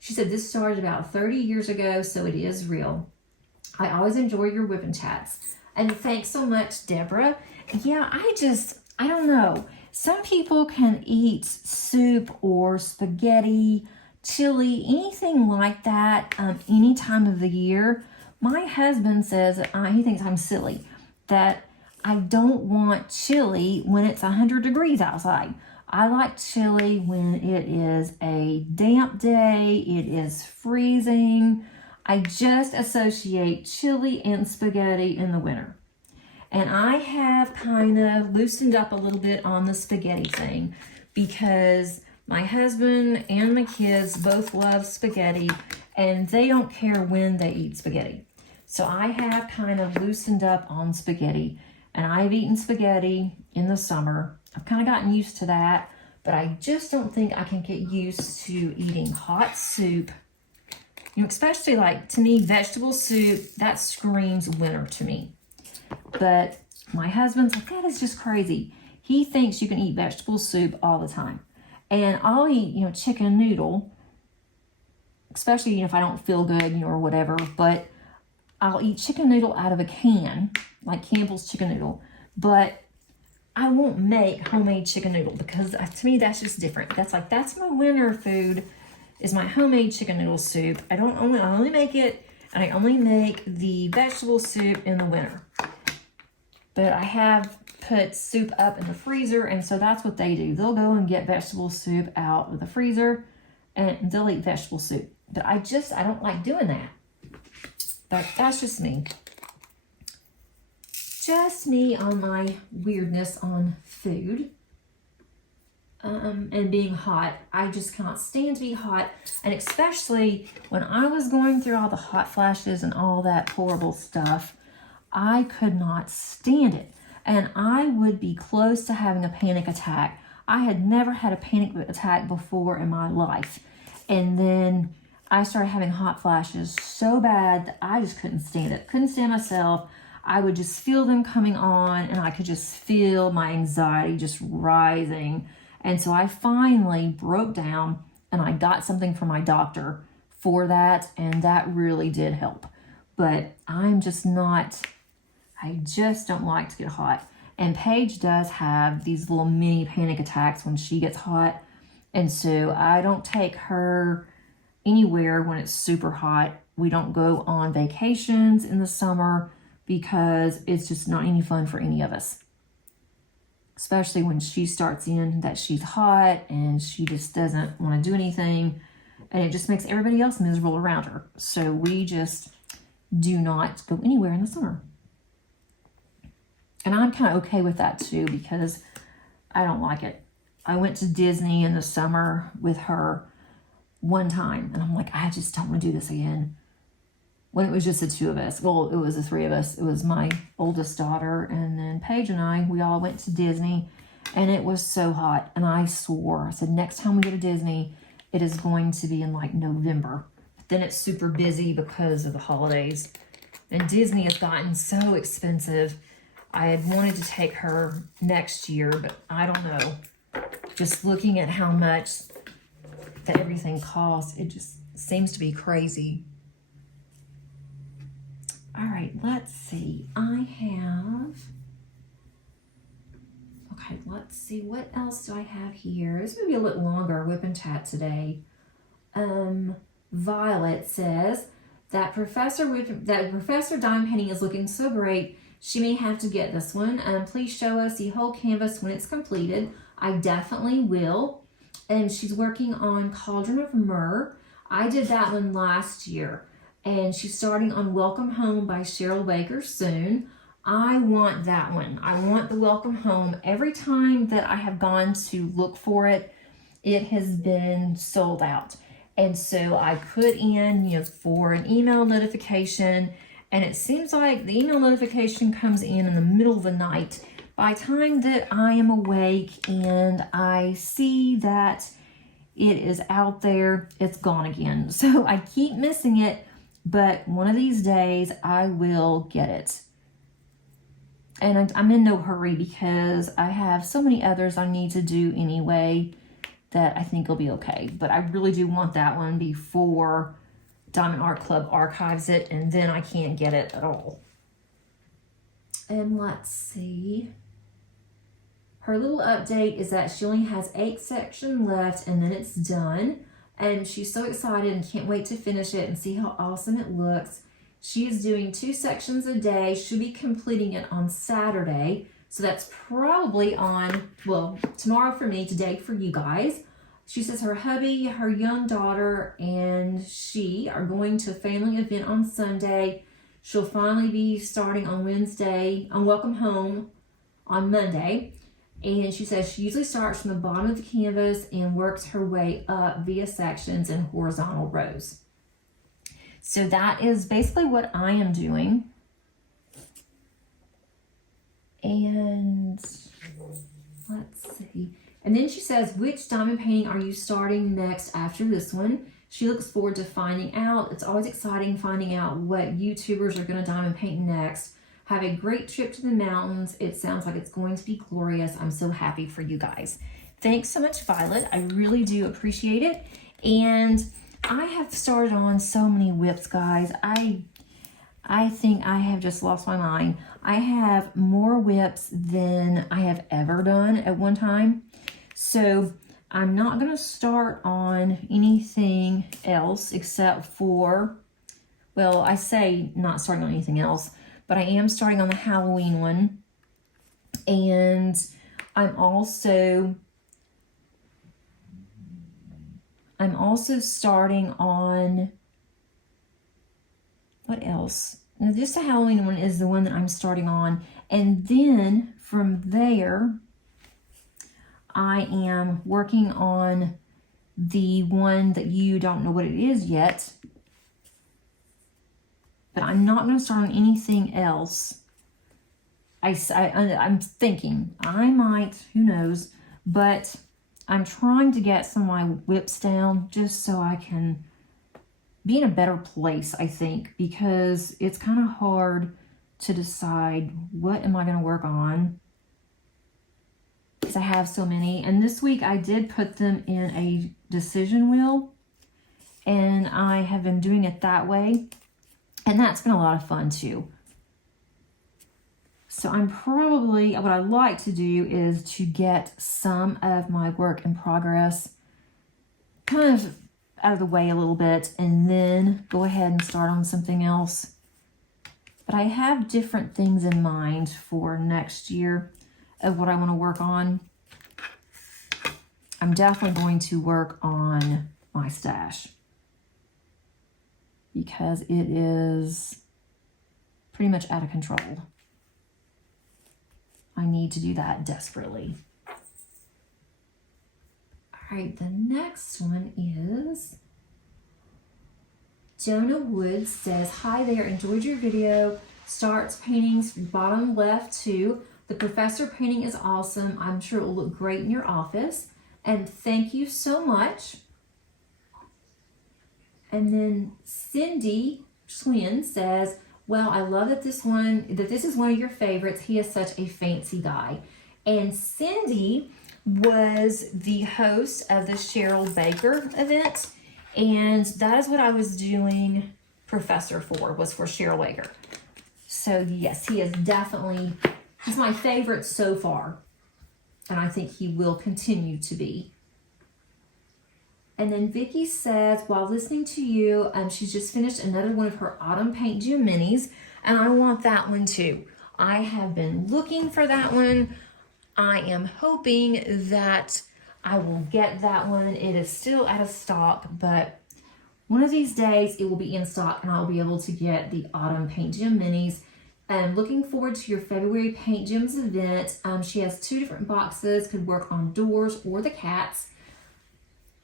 She said this started about 30 years ago, so it is real. I always enjoy your whipping chats. And thanks so much, Deborah. Yeah, I don't know. Some people can eat soup or spaghetti, chili, anything like that any time of the year. My husband says, he thinks I'm silly, that I don't want chili when it's 100 degrees outside. I like chili when it is a damp day, it is freezing. I just associate chili and spaghetti in the winter. And I have kind of loosened up a little bit on the spaghetti thing because my husband and my kids both love spaghetti and they don't care when they eat spaghetti. So I have kind of loosened up on spaghetti, and I've eaten spaghetti in the summer. I've kind of gotten used to that, but I just don't think I can get used to eating hot soup. You know, especially like, to me, vegetable soup, that screams winter to me. But my husband's like, that is just crazy. He thinks you can eat vegetable soup all the time. And I'll eat, chicken noodle, especially, if I don't feel good, or whatever, but I'll eat chicken noodle out of a can, like Campbell's chicken noodle, but I won't make homemade chicken noodle because to me, that's just different. That's my winter food, is my homemade chicken noodle soup. I only make it, and I only make the vegetable soup in the winter. But I have put soup up in the freezer, and so that's what they do. They'll go and get vegetable soup out of the freezer, and they'll eat vegetable soup. But I don't like doing that. But that's just me. Just me on my weirdness on food. And being hot. I just cannot stand to be hot. And especially when I was going through all the hot flashes and all that horrible stuff, I could not stand it. And I would be close to having a panic attack. I had never had a panic attack before in my life. And then I started having hot flashes so bad that I just couldn't stand it. Couldn't stand myself. I would just feel them coming on, and I could just feel my anxiety just rising. And so I finally broke down, and I got something from my doctor for that, and that really did help. But I'm just not, I just don't like to get hot. And Paige does have these little mini panic attacks when she gets hot. And so I don't take her anywhere when it's super hot. We don't go on vacations in the summer because it's just not any fun for any of us. Especially when she starts in that she's hot and she just doesn't want to do anything. And it just makes everybody else miserable around her. So we just do not go anywhere in the summer. And I'm kind of okay with that too because I don't like it. I went to Disney in the summer with her one time. And I'm like, I just don't want to do this again. When it was just the two of us. Well, it was the three of us. It was my oldest daughter and then Paige and I. We all went to Disney and it was so hot. And I swore, I said, next time we go to Disney, it is going to be in like November. But then it's super busy because of the holidays. And Disney has gotten so expensive. I had wanted to take her next year, but I don't know. Just looking at how much that everything costs, it just seems to be crazy. All right, let's see. Okay, let's see. What else do I have here? This will be a little longer whip and chat today. Violet says that Professor Diamond Painting is looking so great. She may have to get this one. Please show us the whole canvas when it's completed. I definitely will. And she's working on Cauldron of Myrrh. I did that one last year. And she's starting on Welcome Home by Cheryl Baker soon. I want that one. I want the Welcome Home. Every time that I have gone to look for it, it has been sold out. And so I put in, for an email notification, and it seems like the email notification comes in the middle of the night. By the time that I am awake and I see that it is out there, it's gone again. So I keep missing it. But one of these days, I will get it. And I'm in no hurry because I have so many others I need to do anyway that I think will be okay. But I really do want that one before Diamond Art Club archives it, and then I can't get it at all. And let's see. Her little update is that she only has 8 sections left, and then it's done. And she's so excited and can't wait to finish it and see how awesome it looks. She is doing 2 sections a day. She'll be completing it on Saturday. So that's probably on, well, tomorrow for me, today for you guys. She says her hubby, her young daughter, and she are going to a family event on Sunday. She'll finally be starting on Wednesday, on Welcome Home on Monday. And she says she usually starts from the bottom of the canvas and works her way up via sections and horizontal rows. So that is basically what I am doing. And let's see. And then she says, which diamond painting are you starting next after this one? She looks forward to finding out. It's always exciting finding out what YouTubers are going to diamond paint next. Have a great trip to the mountains. It sounds like it's going to be glorious. I'm so happy for you guys. Thanks so much, Violet. I really do appreciate it. And I have started on so many whips, guys. I think I have just lost my mind. I have more whips than I have ever done at one time. So I'm not going to start on anything else except for, well, I say not starting on anything else, but I am starting on the Halloween one. And I'm also starting on, what else? Now, just the Halloween one is the one that I'm starting on. And then from there, I am working on the one that you don't know what it is yet. But I'm not going to start on anything else. I'm thinking I might, who knows, but I'm trying to get some of my whips down just so I can be in a better place, I think, because it's kind of hard to decide what am I going to work on because I have so many. And this week I did put them in a decision wheel, and I have been doing it that way, and that's been a lot of fun too. So I'm probably, what I'd like to do is to get some of my work in progress kind of out of the way a little bit and then go ahead and start on something else. But I have different things in mind for next year of what I want to work on. I'm definitely going to work on my stash because it is pretty much out of control. I need to do that desperately. All right, the next one is Jonah Woods says, hi there, enjoyed your video. Starts paintings bottom left too. The professor painting is awesome. I'm sure it will look great in your office. And thank you so much. And then Cindy Schlien says, well, I love that this is one of your favorites. He is such a fancy guy. And Cindy was the host of the Cheryl Baker event. And that is what I was doing professor for, was for Cheryl Baker. So yes, he is definitely, he's my favorite so far. And I think he will continue to be. And then Vicky says, while listening to you, she's just finished another one of her autumn paint gym minis, and I want that one too. I have been looking for that one. I am hoping that I will get that one. It is still out of stock, but one of these days it will be in stock and I'll be able to get the autumn paint gym minis. I'm looking forward to your February Paint Gyms event. She has 2 different boxes, could work on doors or the cats.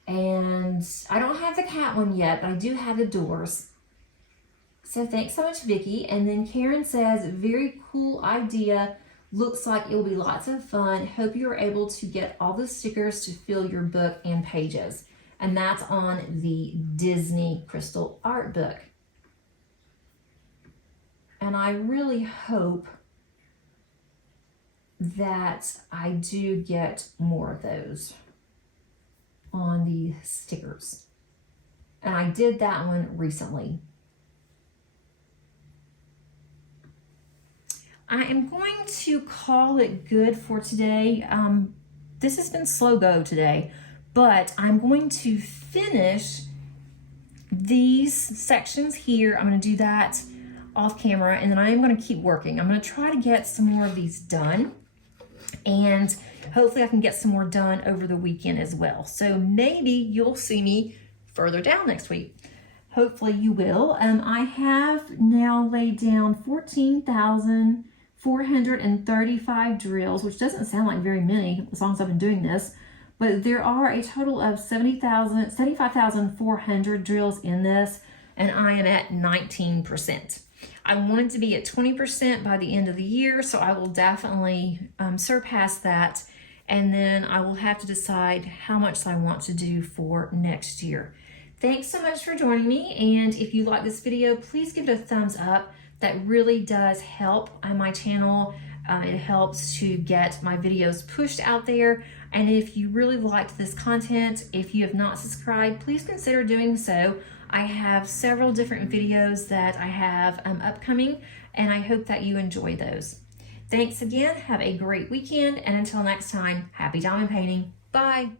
And I don't have the cat one yet, but I do have the doors. So thanks so much, Vicki. And then Karen says, very cool idea. Looks like it will be lots of fun. Hope you're able to get all the stickers to fill your book and pages. And that's on the Disney Crystal Art book. And I really hope that I do get more of those on the stickers. And I did that one recently. I am going to call it good for today. This has been slow go today, but I'm going to finish these sections here. I'm going to do that off camera, and then I am going to keep working. I'm going to try to get some more of these done, and hopefully I can get some more done over the weekend as well. So maybe you'll see me further down next week. Hopefully you will. I have now laid down 14,435 drills, which doesn't sound like very many as long as I've been doing this, but there are a total of 75,400 drills in this, and I am at 19%. I wanted to be at 20% by the end of the year, so I will definitely surpass that, and then I will have to decide how much I want to do for next year. Thanks so much for joining me, and if you like this video, please give it a thumbs up. That really does help on my channel. It helps to get my videos pushed out there, and if you really liked this content, if you have not subscribed, please consider doing so. I have several different videos that I have upcoming, and I hope that you enjoy those. Thanks again, have a great weekend, and until next time, happy diamond painting. Bye.